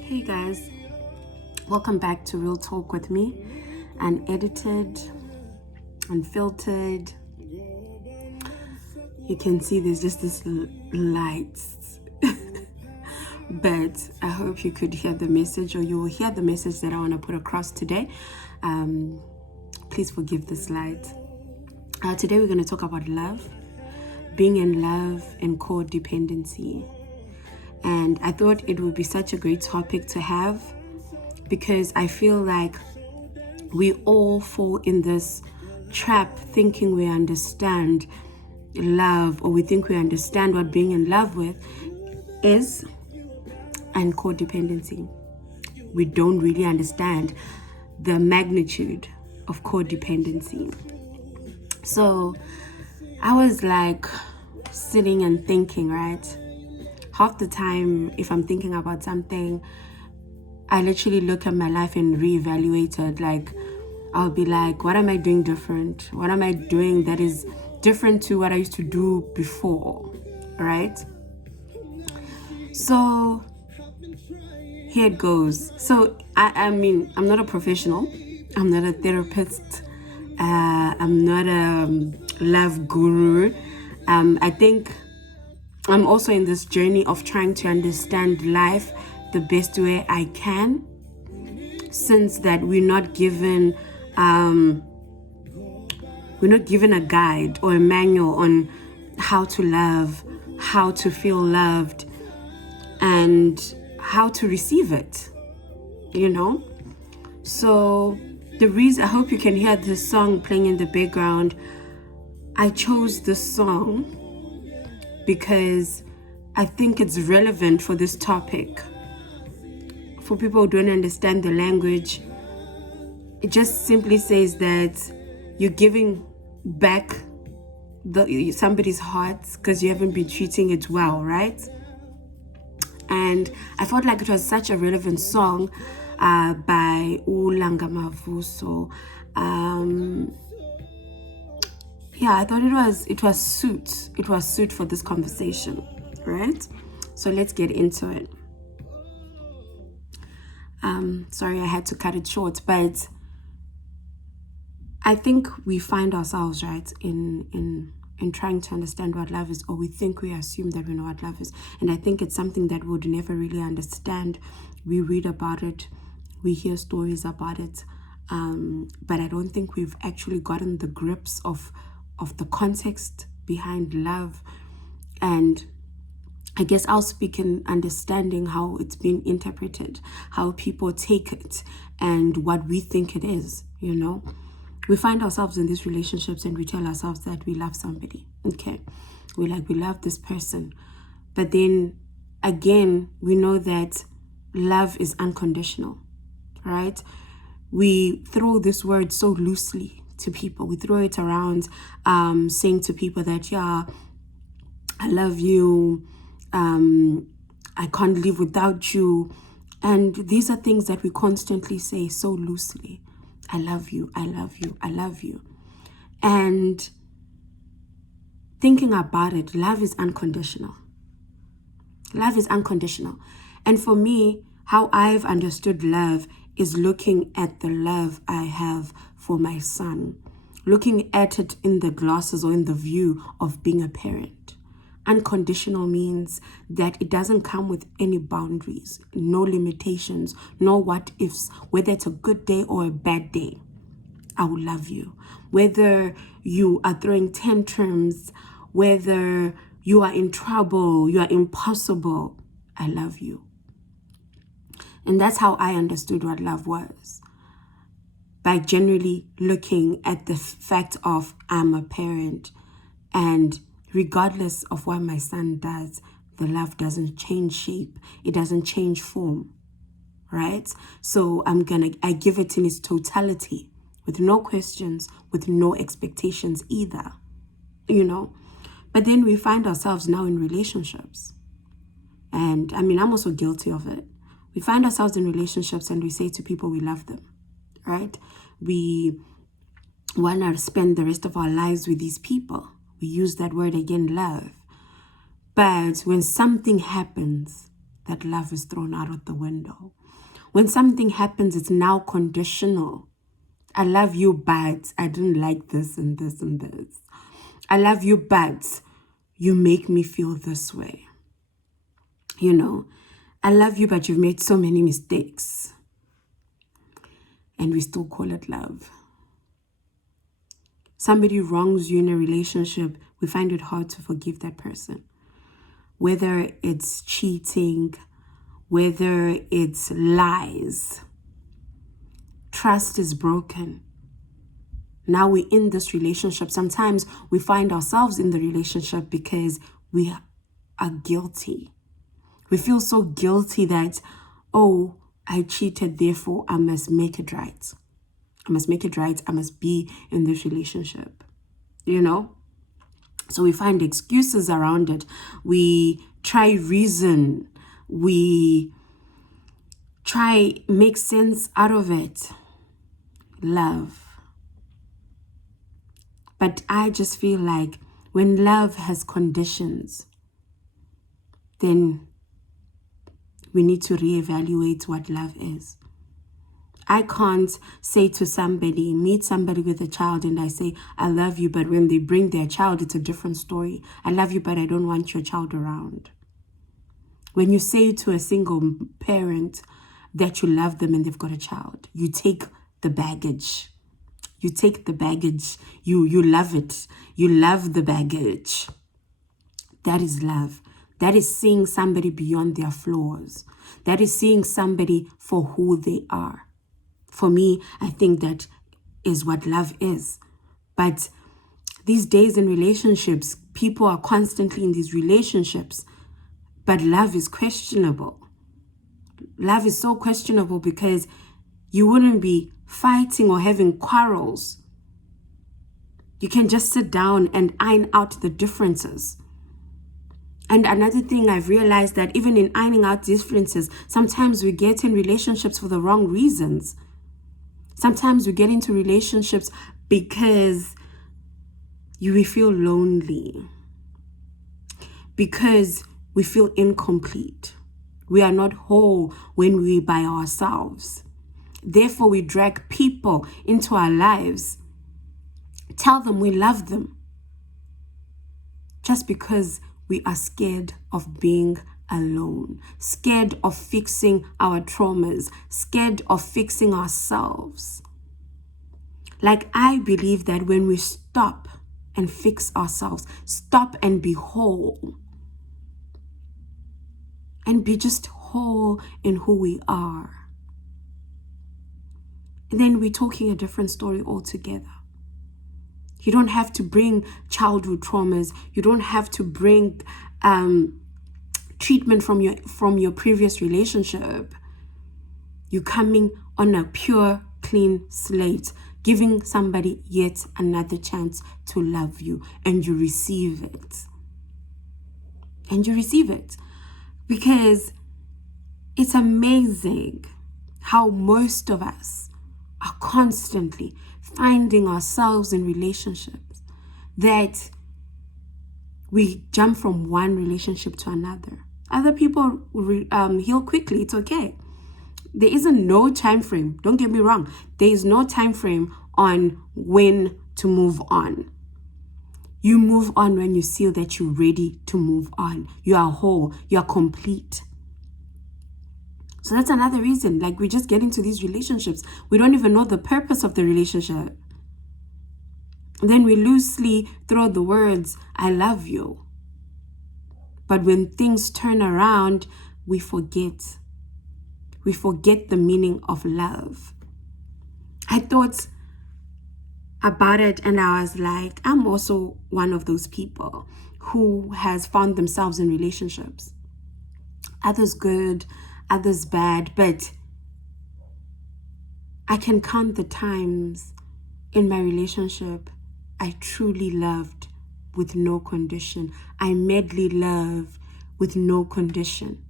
Hey guys, welcome back to Real Talk with me, unedited, unfiltered. You can see there's just this lights, but I hope you could hear the message, or you will hear the message that I want to put across today. Please forgive this light. Today we're going to talk about love, being in love, and codependency. And I thought it would be such a great topic to have, because I feel like we all fall in this trap thinking we understand love, or we think we understand what being in love with is, and codependency. We don't really understand the magnitude of codependency. So I was like sitting and thinking, right? Half the time, if I'm thinking about something, I literally look at my life and reevaluate it. Like, I'll be like, what am I doing different? What am I doing that is different to what I used to do before, right? So here it goes. So I mean, I'm not a professional. I'm not a therapist. I'm not a love guru. I think I'm also in this journey of trying to understand life the best way I can, since that we're not given a guide or a manual on how to love, how to feel loved, and how to receive it, you know? So the reason, I hope you can hear this song playing in the background. I chose this song because I think it's relevant for this topic. For people who don't understand the language, it just simply says that you're giving back somebody's heart because you haven't been treating it well, right? And I felt like it was such a relevant song by Ulanga Mavuso. Yeah, I thought it was suit for this conversation, right? So let's get into it. Sorry, I had to cut it short, but I think we find ourselves, right, in trying to understand what love is, or we think we assume that we know what love is. And I think it's something that we would never really understand. We read about it, we hear stories about it, but I don't think we've actually gotten the grips of the context behind love. And I guess I'll speak in understanding how it's been interpreted, how people take it, and what we think it is, you know. We find ourselves in these relationships and we tell ourselves that we love somebody. Okay, we love this person. But then again, we know that love is unconditional, right? We throw this word so loosely to people. We throw it around, saying to people that, yeah, I love you, I can't live without you. And these are things that we constantly say so loosely. I love you, I love you, I love you. And thinking about it, love is unconditional. Love is unconditional. And for me, how I've understood love is looking at the love I have for my son, looking at it in the glasses or in the view of being a parent. Unconditional means that it doesn't come with any boundaries, no limitations, no what ifs, whether it's a good day or a bad day. I will love you. Whether you are throwing tantrums, whether you are in trouble, you are impossible, I love you. And that's how I understood what love was. By generally looking at the fact of I'm a parent, and regardless of what my son does, the love doesn't change shape. It doesn't change form, right? So I give it in its totality, with no questions, with no expectations either. you know. But then we find ourselves now in relationships. And I mean, I'm also guilty of it. We find ourselves in relationships and we say to people we love them, right? We want to spend the rest of our lives with these people. We use that word again, love. But when something happens, that love is thrown out of the window. When something happens, it's now conditional. I love you, but I didn't like this and this and this. I love you, but you make me feel this way. You know, I love you, but you've made so many mistakes. And we still call it love. Somebody wrongs you in a relationship, we find it hard to forgive that person. Whether it's cheating, whether it's lies, trust is broken. Now we're in this relationship. Sometimes we find ourselves in the relationship because we are guilty. We feel so guilty that, oh, I cheated, therefore I must make it right. I must make it right. I must be in this relationship, you know? So we find excuses around it. We try reason. We try make sense out of it. Love. But I just feel like when love has conditions, then we need to reevaluate what love is. I can't say to somebody, meet somebody with a child and I say, I love you, but when they bring their child, it's a different story. I love you, but I don't want your child around. When you say to a single parent that you love them and they've got a child, you take the baggage. You take the baggage. You love it. You love the baggage. That is love. That is seeing somebody beyond their flaws. That is seeing somebody for who they are. For me, I think that is what love is. But these days in relationships, people are constantly in these relationships, but love is questionable. Love is so questionable because you wouldn't be fighting or having quarrels. You can just sit down and iron out the differences. And another thing I've realized that even in ironing out differences, sometimes we get in relationships for the wrong reasons. Sometimes we get into relationships because we feel lonely, because we feel incomplete. We are not whole when we're by ourselves. Therefore, we drag people into our lives, tell them we love them, just because we are scared of being alone, scared of fixing our traumas, scared of fixing ourselves. Like, I believe that when we stop and fix ourselves, stop and be whole, and be just whole in who we are, and then we're talking a different story altogether. You don't have to bring childhood traumas. You don't have to bring treatment from your previous relationship. You're coming on a pure, clean slate, giving somebody yet another chance to love you, and you receive it. And you receive it because it's amazing how most of us are constantly finding ourselves in relationships that we jump from one relationship to another. Other people heal quickly. It's okay. There isn't no time frame. Don't get me wrong. There is no time frame on when to move on. You move on when you feel that you're ready to move on. You are whole. You are complete. So that's another reason. Like, we just get into these relationships. We don't even know the purpose of the relationship. And then we loosely throw the words, I love you. But when things turn around, we forget. We forget the meaning of love. I thought about it and I was like, I'm also one of those people who has found themselves in relationships. Others good, others bad, but I can count the times in my relationship I truly loved with no condition. I madly love with no condition.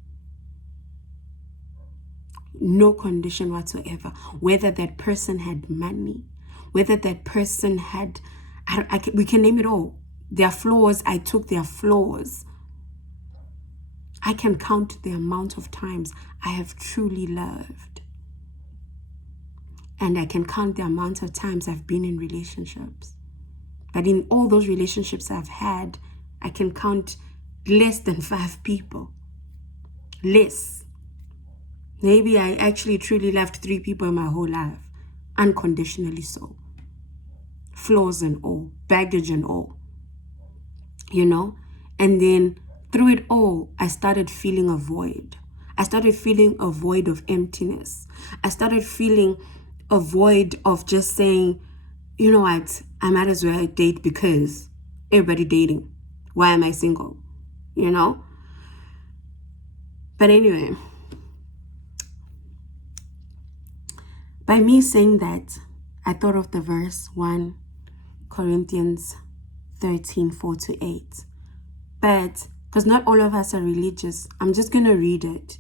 No condition whatsoever. Whether that person had money, whether that person had, we can name it all. Their flaws, I took their flaws. I can count the amount of times I have truly loved. And I can count the amount of times I've been in relationships. But in all those relationships I've had, I can count less than 5 people. Less. Maybe I actually truly loved 3 people in my whole life. Unconditionally so. Flaws and all. Baggage and all. You know? And then through it all, I started feeling a void. I started feeling a void of emptiness. I started feeling a void of just saying, you know what, I might as well date because everybody dating. Why am I single? You know? But anyway, by me saying that, I thought of the verse 1 Corinthians 13, 4-8. But, because not all of us are religious, I'm just going to read it.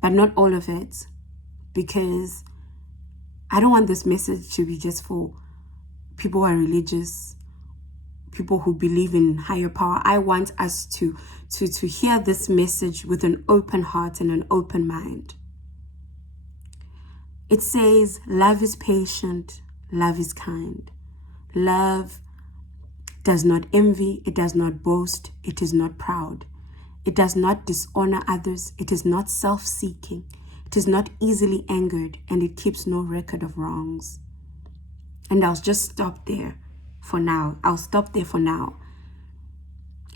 But not all of it. Because I don't want this message to be just for people who are religious, people who believe in higher power. I want us to hear this message with an open heart and an open mind. It says, love is patient, love is kind. Love does not envy, it does not boast, it is not proud. It does not dishonor others, it is not self-seeking. It is not easily angered, and it keeps no record of wrongs. And I'll just stop there for now. I'll stop there for now.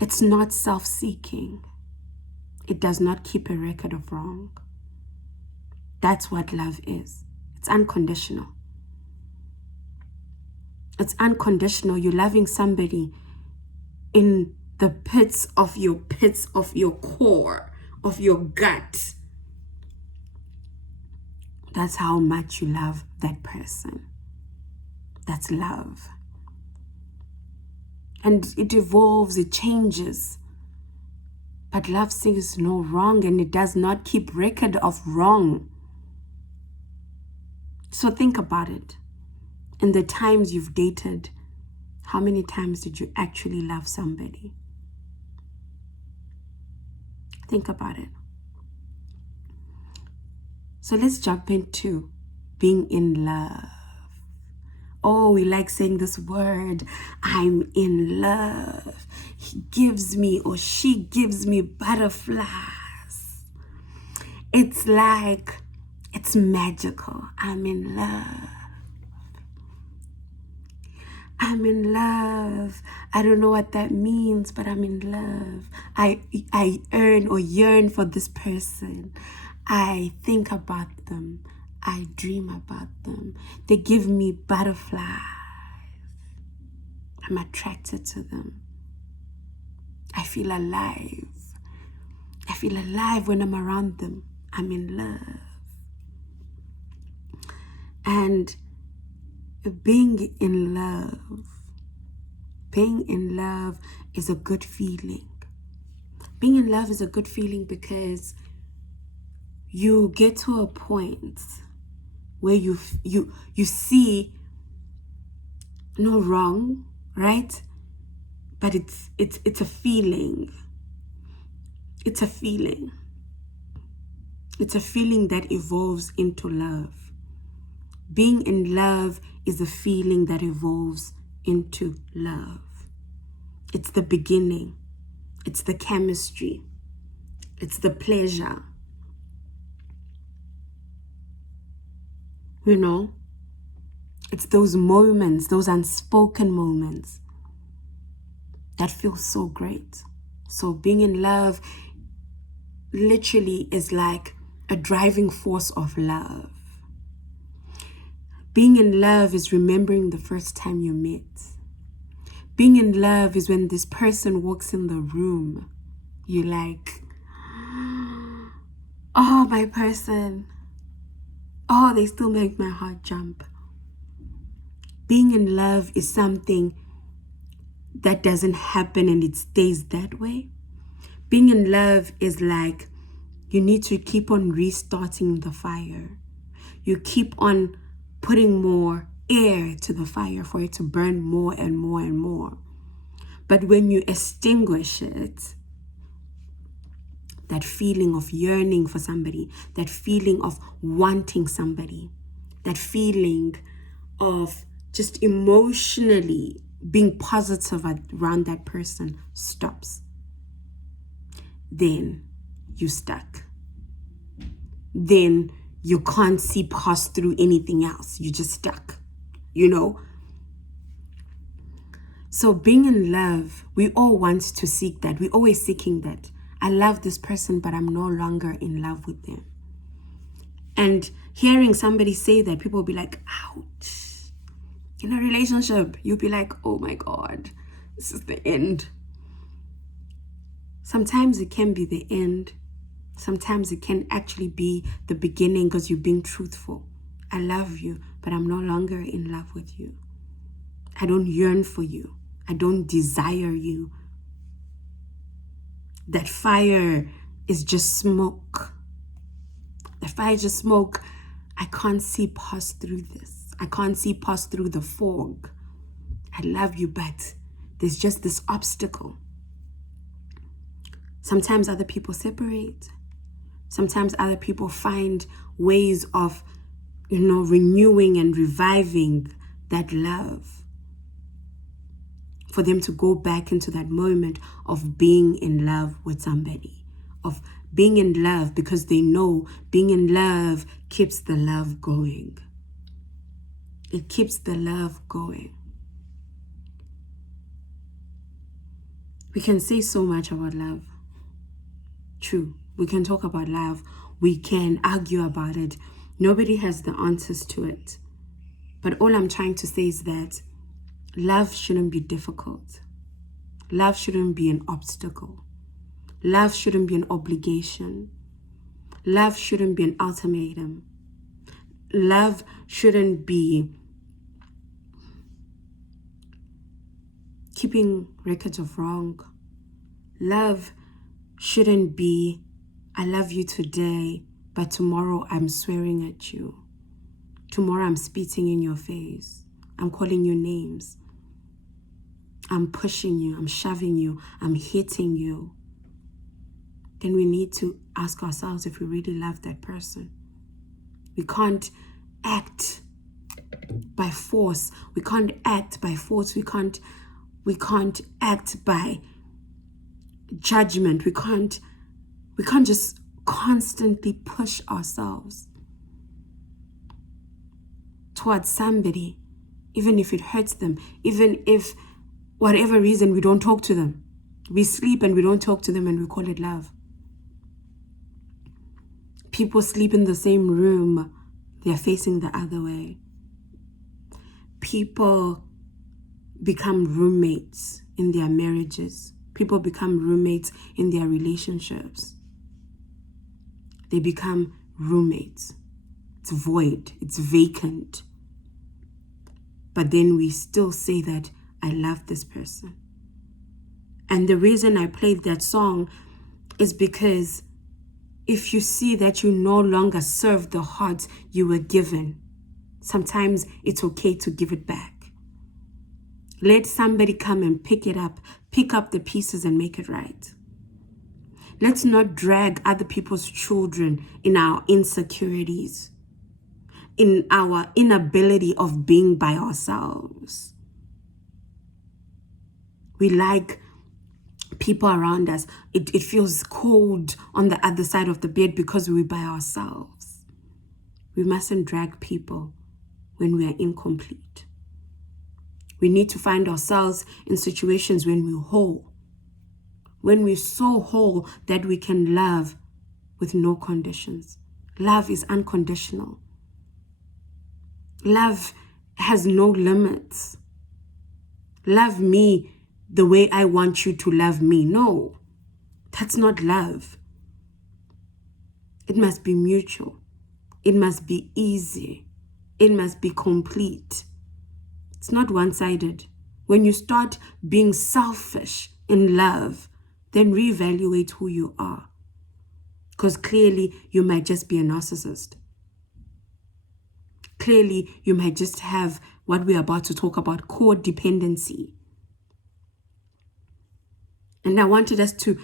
It's not self-seeking. It does not keep a record of wrong. That's what love is. It's unconditional. It's unconditional. You're loving somebody in the pits of your core, of your gut. That's how much you love that person. That's love. And it evolves, it changes. But love sees no wrong, and it does not keep record of wrong. So think about it. In the times you've dated, how many times did you actually love somebody? Think about it. So let's jump into being in love. Oh, we like saying this word, I'm in love. He gives me or she gives me butterflies. It's like, it's magical. I'm in love. I'm in love. I don't know what that means, but I'm in love. I yearn or yearn for this person. I think about them. I dream about them. They give me butterflies. I'm attracted to them. I feel alive. I feel alive when I'm around them. I'm in love. And being in love is a good feeling. Being in love is a good feeling because you get to a point where you see no wrong, right? But it's a feeling. It's a feeling. It's a feeling that evolves into love. Being in love is a feeling that evolves into love. It's the beginning. It's the chemistry. It's the pleasure. You know, it's those moments, those unspoken moments that feel so great. So being in love literally is like a driving force of love. Being in love is remembering the first time you met. Being in love is when this person walks in the room, you're like, oh, my person. Oh, they still make my heart jump. Being in love is something that doesn't happen and it stays that way. Being in love is like you need to keep on restarting the fire. You keep on putting more air to the fire for it to burn more and more and more. But when you extinguish it, that feeling of yearning for somebody, that feeling of wanting somebody, that feeling of just emotionally being positive around that person stops. Then you're stuck. Then you can't see past through anything else. You're just stuck, you know? So being in love, we all want to seek that. We're always seeking that. I love this person, but I'm no longer in love with them. And hearing somebody say that, people will be like, ouch. In a relationship, you'll be like, oh my God, this is the end. Sometimes it can be the end. Sometimes it can actually be the beginning because you're being truthful. I love you, but I'm no longer in love with you. I don't yearn for you. I don't desire you. That fire is just smoke. That fire is just smoke. I can't see past through this. I can't see past through the fog. I love you, but there's just this obstacle. Sometimes other people separate. Sometimes other people find ways of, renewing and reviving that love. For them to go back into that moment of being in love with somebody. Of being in love because they know being in love keeps the love going. It keeps the love going. We can say so much about love. True. We can talk about love. We can argue about it. Nobody has the answers to it. But all I'm trying to say is that love shouldn't be difficult. Love shouldn't be an obstacle. Love shouldn't be an obligation. Love shouldn't be an ultimatum. Love shouldn't be keeping records of wrong. Love shouldn't be, I love you today, but tomorrow I'm swearing at you. Tomorrow I'm spitting in your face. I'm calling you names. I'm pushing you. I'm shoving you. I'm hitting you. Then we need to ask ourselves if we really love that person. We can't act by force. We can't act by force. We can't act by judgment. We can't just constantly push ourselves towards somebody, even if it hurts them, even if whatever reason we don't talk to them. We sleep and we don't talk to them and we call it love. People sleep in the same room, they're facing the other way. People become roommates in their marriages. People become roommates in their relationships. They become roommates. It's void. It's vacant. But then we still say that I love this person. And the reason I played that song is because if you see that you no longer serve the heart you were given, sometimes it's okay to give it back. Let somebody come and pick it up, pick up the pieces and make it right. Let's not drag other people's children in our insecurities, in our inability of being by ourselves. We like people around us. It feels cold on the other side of the bed because we're by ourselves. We mustn't drag people when we are incomplete. We need to find ourselves in situations when we're whole. When we're so whole that we can love with no conditions. Love is unconditional. Love has no limits. Love me the way I want you to love me. No, that's not love. It must be mutual. It must be easy. It must be complete. It's not one-sided. When you start being selfish in love, then reevaluate who you are. Because clearly you might just be a narcissist. Clearly you might just have what we're about to talk about, codependency. And I wanted us to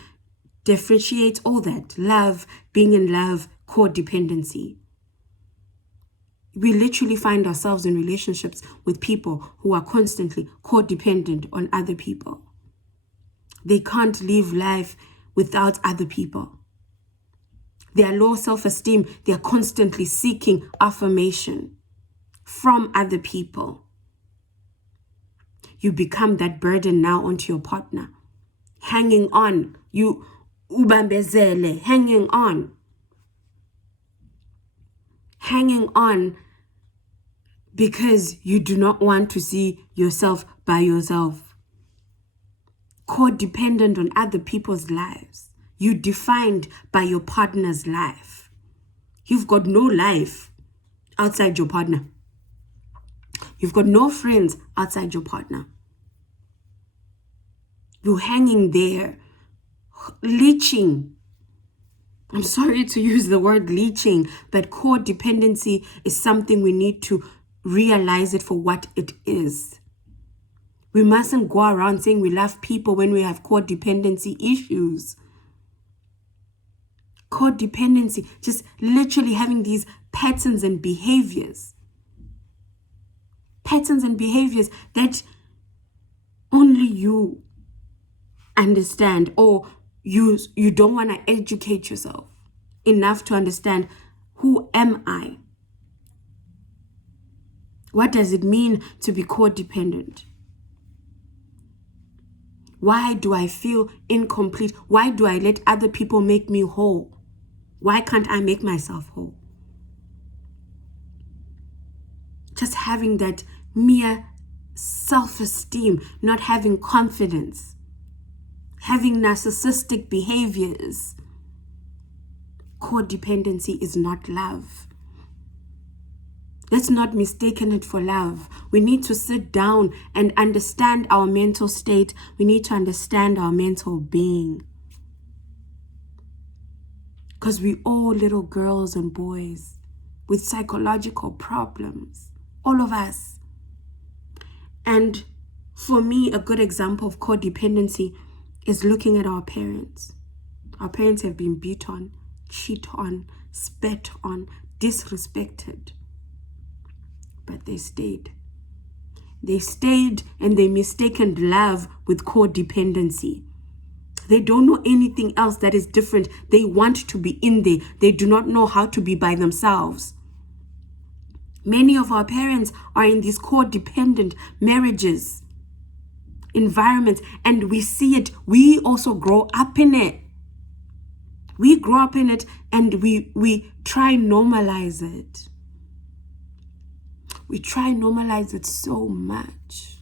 differentiate all that. Love, being in love, codependency. We literally find ourselves in relationships with people who are constantly codependent on other people. They can't live life without other people. They are low self-esteem. They are constantly seeking affirmation from other people. You become that burden now onto your partner. Hanging on. You ubambezele, hanging on. Hanging on because you do not want to see yourself by yourself. Codependent on other people's lives. You defined by your partner's life. You've got no life outside your partner. You've got no friends outside your partner. You're hanging there, leeching. I'm sorry to use the word leeching, but codependency is something we need to realize it for what it is. We mustn't go around saying we love people when we have codependency issues. Codependency, just literally having these patterns and behaviors. Patterns and behaviors that only you understand, or you don't want to educate yourself enough to understand, who am I? What does it mean to be codependent? Why do I feel incomplete? Why do I let other people make me whole? Why can't I make myself whole? Just having that mere self-esteem, not having confidence, having narcissistic behaviors. Codependency is not love. Let's not mistaken it for love. We need to sit down and understand our mental state. We need to understand our mental being. Because we all little girls and boys with psychological problems. All of us. And for me, a good example of codependency is looking at our parents. Our parents have been beat on, cheated on, spat on, disrespected. But they stayed. They stayed and they mistaken love with codependency. They don't know anything else that is different. They want to be in there. They do not know how to be by themselves. Many of our parents are in these codependent marriages, environments, and we see it. We also grow up in it. We grow up in it and we try normalize it. We try normalize it so much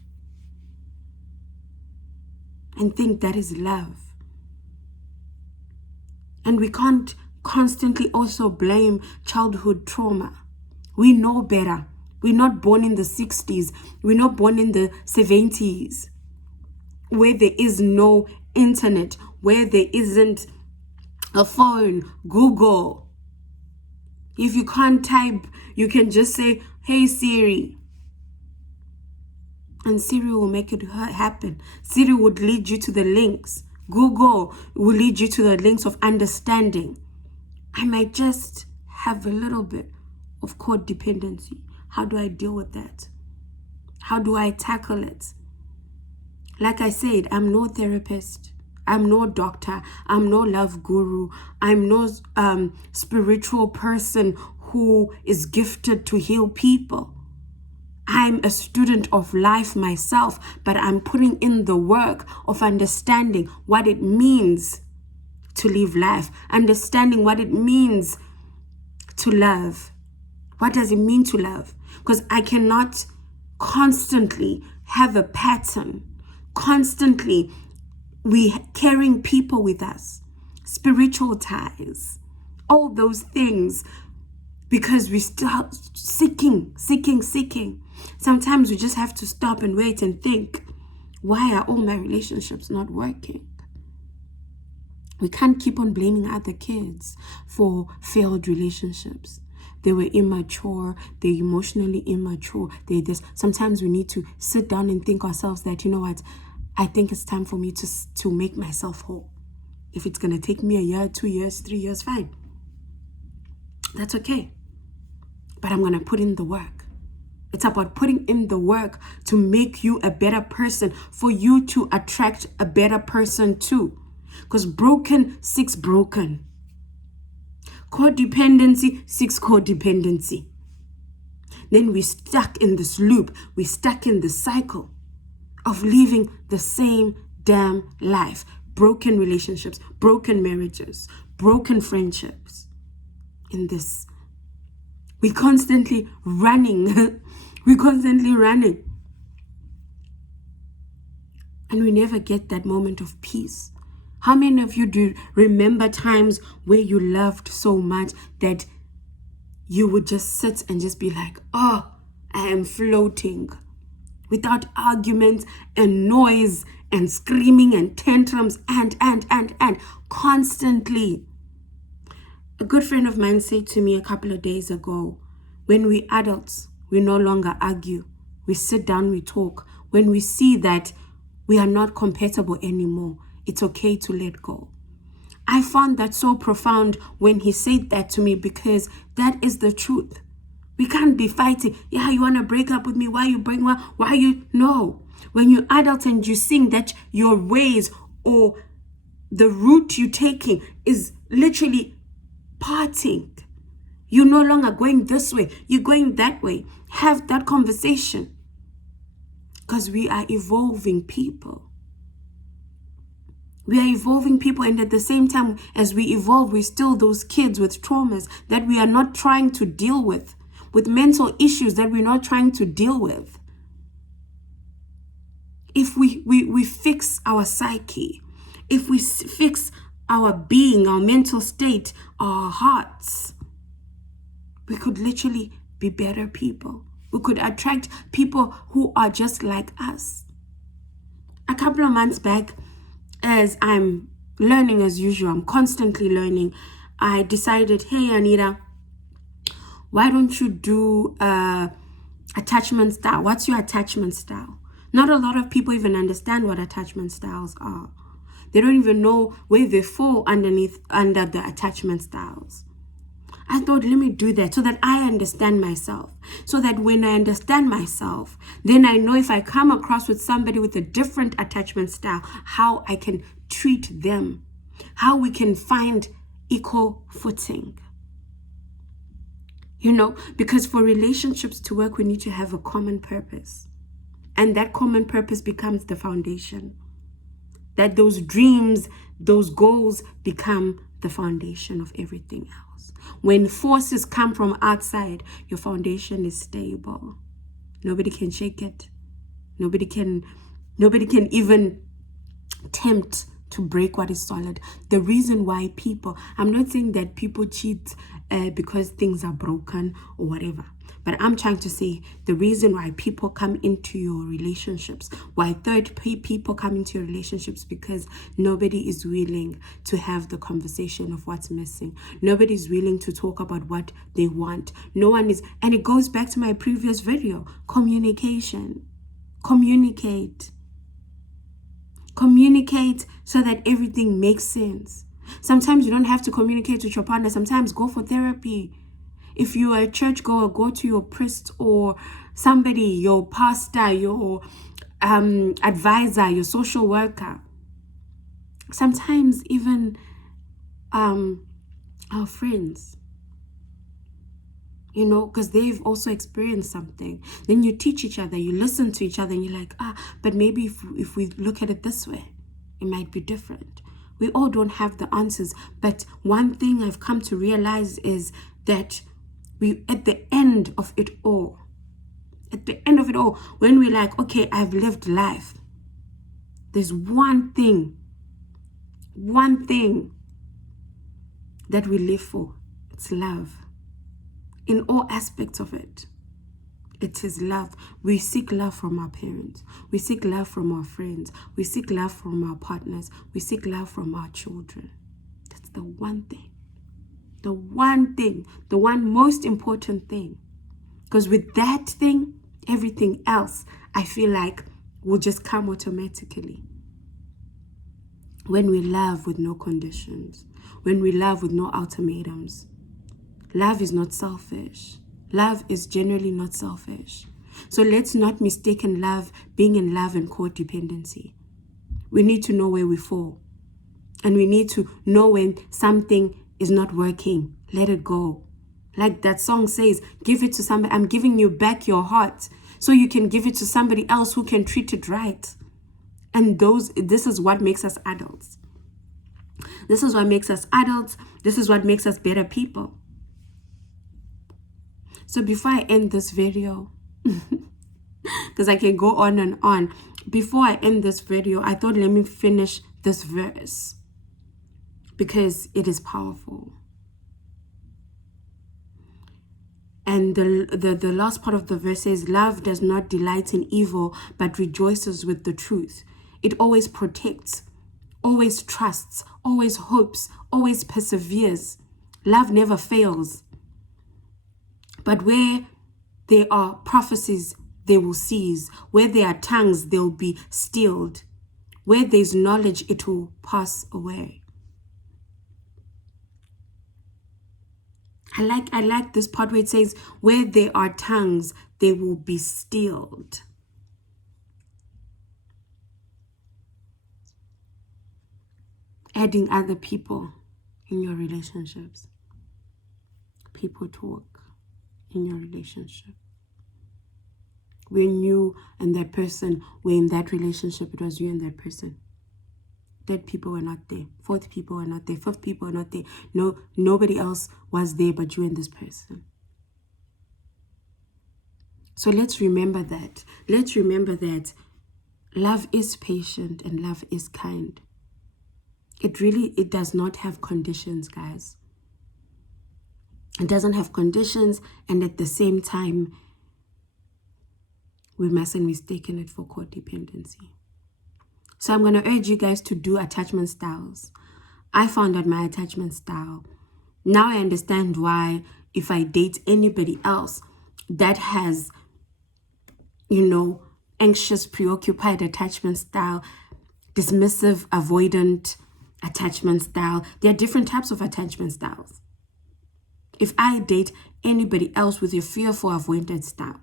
and think that is love. And we can't constantly also blame childhood trauma. We know better. We're not born in the 60s. We're not born in the 70s, where there is no internet, where there isn't a phone, Google. If you can't type, you can just say, "Hey Siri." And Siri will make it happen. Siri would lead you to the links. Google will lead you to the links of understanding. I might just have a little bit of codependency. How do I deal with that? How do I tackle it? Like I said, I'm no therapist. I'm no doctor. I'm no love guru. I'm no spiritual person who is gifted to heal people. I'm a student of life myself, but I'm putting in the work of understanding what it means to live life, understanding what it means to love. What does it mean to love? Because I cannot constantly have a pattern, constantly we carrying people with us, spiritual ties, all those things, because we start seeking. Sometimes we just have to stop and wait and think. Why are all my relationships not working? We can't keep on blaming other kids for failed relationships. They were immature, they're emotionally immature, they this. Sometimes we need to sit down and think ourselves that, you know what, I think it's time for me to make myself whole. If it's going to take me a year, 2 years, 3 years, fine. That's okay. But I'm going to put in the work. It's about putting in the work to make you a better person, for you to attract a better person too. Because broken seeks broken. Codependency seeks codependency. Then we're stuck in this loop. We're stuck in this cycle of living the same damn life. Broken relationships, broken marriages, broken friendships. In this, we're constantly running. We're constantly running. And we never get that moment of peace. How many of you do remember times where you loved so much that you would just sit and just be like, oh, I am floating, without arguments and noise and screaming and tantrums and constantly. A good friend of mine said to me a couple of days ago, when we adults, we no longer argue. We sit down, we talk. When we see that we are not compatible anymore, it's okay to let go. I found that so profound when he said that to me, because that is the truth. We can't be fighting. Yeah, you want to break up with me? Why you bring one? Why you? No. When you're adult and you seeing that your ways or the route you're taking is literally parting. You're no longer going this way. You're going that way. Have that conversation. Because we are evolving people. We are evolving people, and at the same time as we evolve, we're still those kids with traumas that we are not trying to deal with mental issues that we're not trying to deal with. If we fix our psyche, if we fix our being, our mental state, our hearts, we could literally be better people. We could attract people who are just like us. A couple of months back, as I'm learning as usual, I'm constantly learning, I decided, hey, Anita, why don't you do attachment style? What's your attachment style? Not a lot of people even understand what attachment styles are. They don't even know where they fall under the attachment styles. I thought, let me do that so that I understand myself. So that when I understand myself, then I know if I come across with somebody with a different attachment style, how I can treat them, how we can find equal footing. You know, because for relationships to work, we need to have a common purpose. And that common purpose becomes the foundation. That those dreams, those goals become the foundation of everything else. When forces come from outside, your foundation is stable. Nobody can shake it. Nobody can even tempt to break what is solid. The reason why people, I'm not saying that people cheat because things are broken or whatever, but I'm trying to say the reason why people come into your relationships, why third people come into your relationships, because nobody is willing to have the conversation of what's missing. Nobody is willing to talk about what they want. No one is, and it goes back to my previous video, communication. Communicate so that everything makes sense. Sometimes you don't have to communicate with your partner. Sometimes go for therapy. If you are a churchgoer, go to your priest or somebody, your pastor, your advisor, your social worker. Sometimes even our friends, you know, because they've also experienced something. Then you teach each other, you listen to each other, and you're like, but maybe if we look at it this way, it might be different. We all don't have the answers, but one thing I've come to realize is that at the end of it all, when we're like, okay, I've lived life, there's one thing that we live for. It's love. In all aspects of it. It is love. We seek love from our parents. We seek love from our friends. We seek love from our partners. We seek love from our children. That's the one thing. The one thing. The one most important thing. Because with that thing, everything else, I feel like, will just come automatically. When we love with no conditions. When we love with no ultimatums. Love is not selfish. Love is generally not selfish. So let's not mistake being in love and codependency. We need to know where we fall. And we need to know when something is not working. Let it go. Like that song says, give it to somebody. I'm giving you back your heart so you can give it to somebody else who can treat it right. And this is what makes us adults. This is what makes us adults. This is what makes us better people. So before I end this video, because I can go on and on, before I end this video, I thought let me finish this verse because it is powerful. And the last part of the verse says, love does not delight in evil, but rejoices with the truth. It always protects, always trusts, always hopes, always perseveres. Love never fails. But where there are prophecies, they will cease. Where there are tongues, they'll be stilled. Where there's knowledge, it will pass away. I like this part where it says, where there are tongues, they will be stilled. Adding other people in your relationships. People talk in your relationship. When you and that person were in that relationship, it was you and that person. Third people were not there. Fourth people were not there. Fifth people were not there. No, nobody else was there but you and this person. So let's remember that. Let's remember that love is patient and love is kind. It does not have conditions, guys. It doesn't have conditions, and at the same time, we mustn't mistake it for codependency. So I'm going to urge you guys to do attachment styles. I found out my attachment style. Now I understand why if I date anybody else that has, anxious, preoccupied attachment style, dismissive, avoidant attachment style, there are different types of attachment styles. If I date anybody else with a fearful, avoidant style,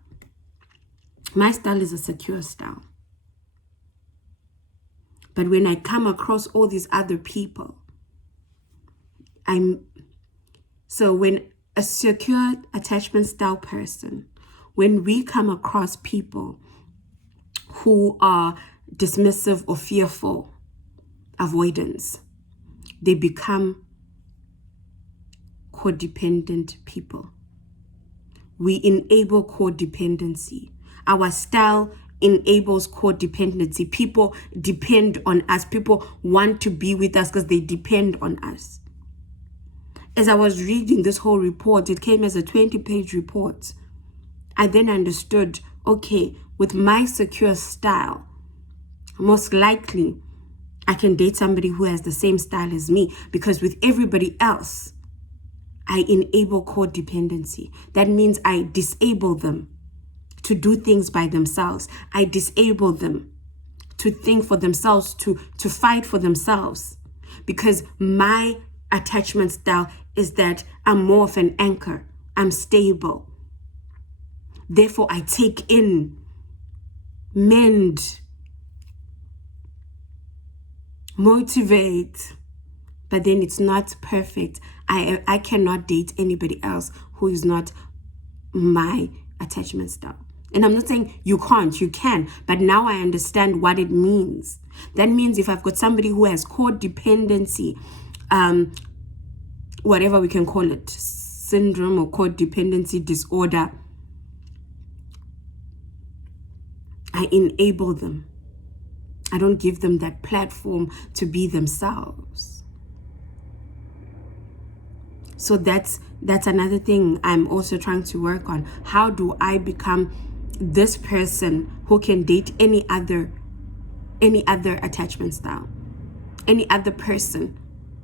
my style is a secure style. But when I come across all these other people, when a secure attachment style person, when we come across people who are dismissive or fearful, avoidance, they become codependent people. We enable codependency. Our style enables codependency. People depend on us. People want to be with us because they depend on us. As I was reading this whole report, it came as a 20-page report. I then understood, okay, with my secure style, most likely I can date somebody who has the same style as me, because with everybody else, I enable codependency. That means I disable them to do things by themselves. I disable them to think for themselves, to fight for themselves. Because my attachment style is that I'm more of an anchor. I'm stable. Therefore, I take in, mend, motivate, but then it's not perfect. I cannot date anybody else who is not my attachment style. And I'm not saying you can't, you can, but now I understand what it means. That means if I've got somebody who has codependency, whatever we can call it, syndrome or codependency disorder, I enable them. I don't give them that platform to be themselves. So that's another thing I'm also trying to work on. How do I become this person who can date any other attachment style, any other person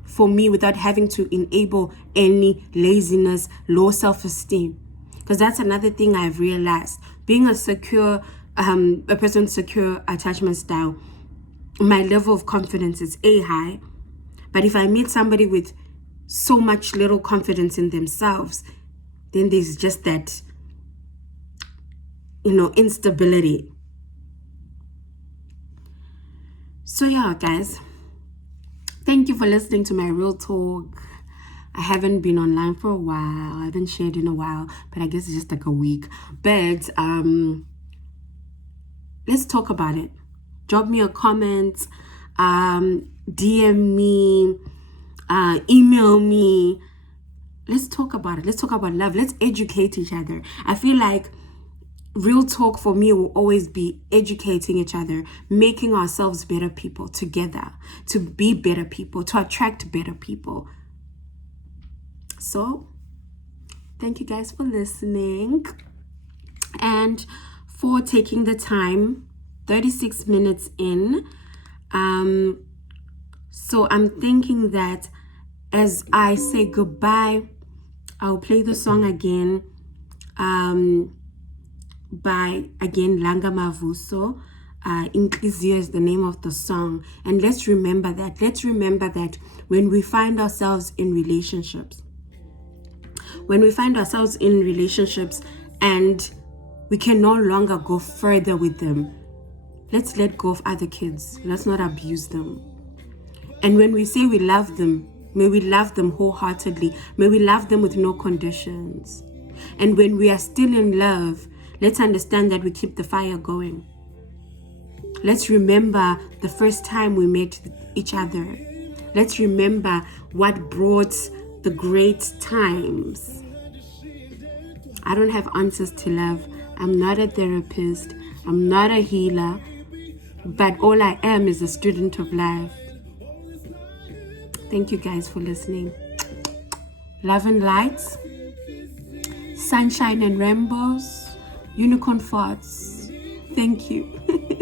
for me, without having to enable any laziness, low self-esteem. Because that's another thing I've realized. Being a person with secure attachment style, my level of confidence is high. But if I meet somebody with so much little confidence in themselves, then there's just that, instability. So yeah, guys, thank you for listening to my real talk. I haven't been online for a while. I haven't shared in a while, but I guess it's just like a week. But let's talk about it. Drop me a comment, DM me, email me. Let's talk about it. Let's talk about love. Let's educate each other. I feel like real talk for me will always be educating each other, making ourselves better people together, to be better people, to attract better people. So, thank you guys for listening and for taking the time, 36 minutes in. So I'm thinking that as I say goodbye, I'll play the song again, by Langa Mavuso. Inklizio is the name of the song. And let's remember that when we find ourselves in relationships, and we can no longer go further with them, let's let go of other kids. Let's not abuse them. And when we say we love them, may we love them wholeheartedly. May we love them with no conditions. And when we are still in love, let's understand that we keep the fire going. Let's remember the first time we met each other. Let's remember what brought the great times. I don't have answers to love. I'm not a therapist. I'm not a healer. But all I am is a student of life. Thank you guys for listening. Love and lights, sunshine and rainbows, unicorn farts. Thank you.